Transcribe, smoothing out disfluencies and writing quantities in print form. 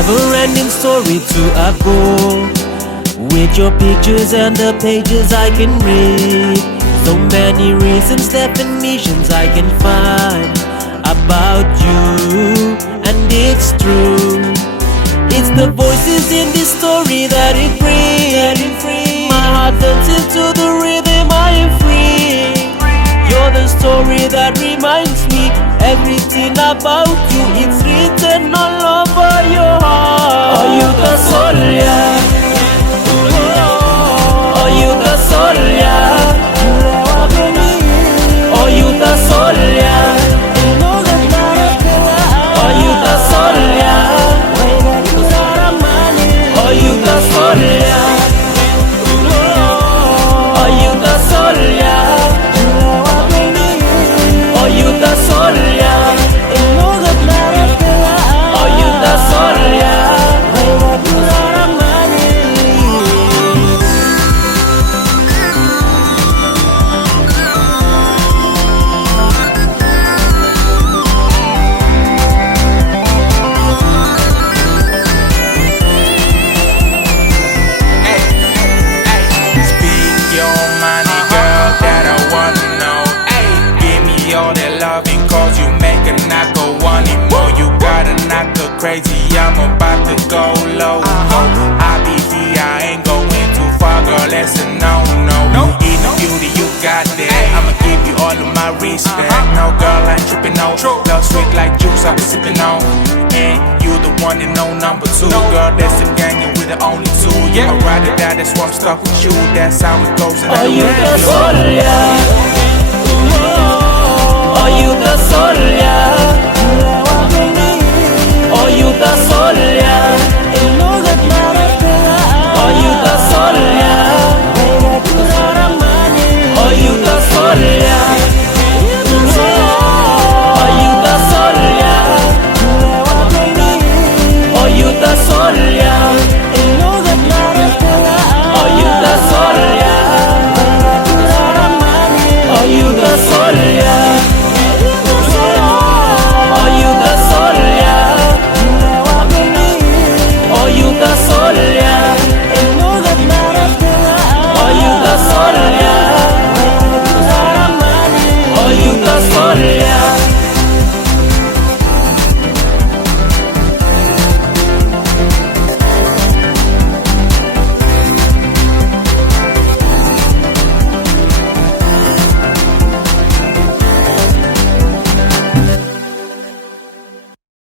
never-ending story to a goal. With your pictures and the pages I can read. So many reasons, definitions I can find about you, and it's true. It's the voices in this story that it brings. My heart dances to the rhythm, I am free. You're the story that reminds me everything about you. It's written all over your heart. Oh, you the soul, yeah. Oh, you the soul, yeah. Oh, you the soul, yeah. Oh, you the soul, yeah. Oh, you the soul, yeah. Oh, you the soul, yeah. Oh, you the soul, yeah. Oh, you the soul, yeah. Cause you make a knock go one more. You got a knock go crazy, I'm about to go low. IBD, I ain't going too far, girl, that's a no. In the beauty you got there, I'ma give you all of my respect. No girl, I ain't tripping on. Love sweet like juice, I be sipping on. And you the one and no number two. Girl, that's the gang and we the only two. You a ride or die, that's why I'm stuck with you. That's how it goes. And oh, you the soul, yeah. Oh, you the soul, yeah.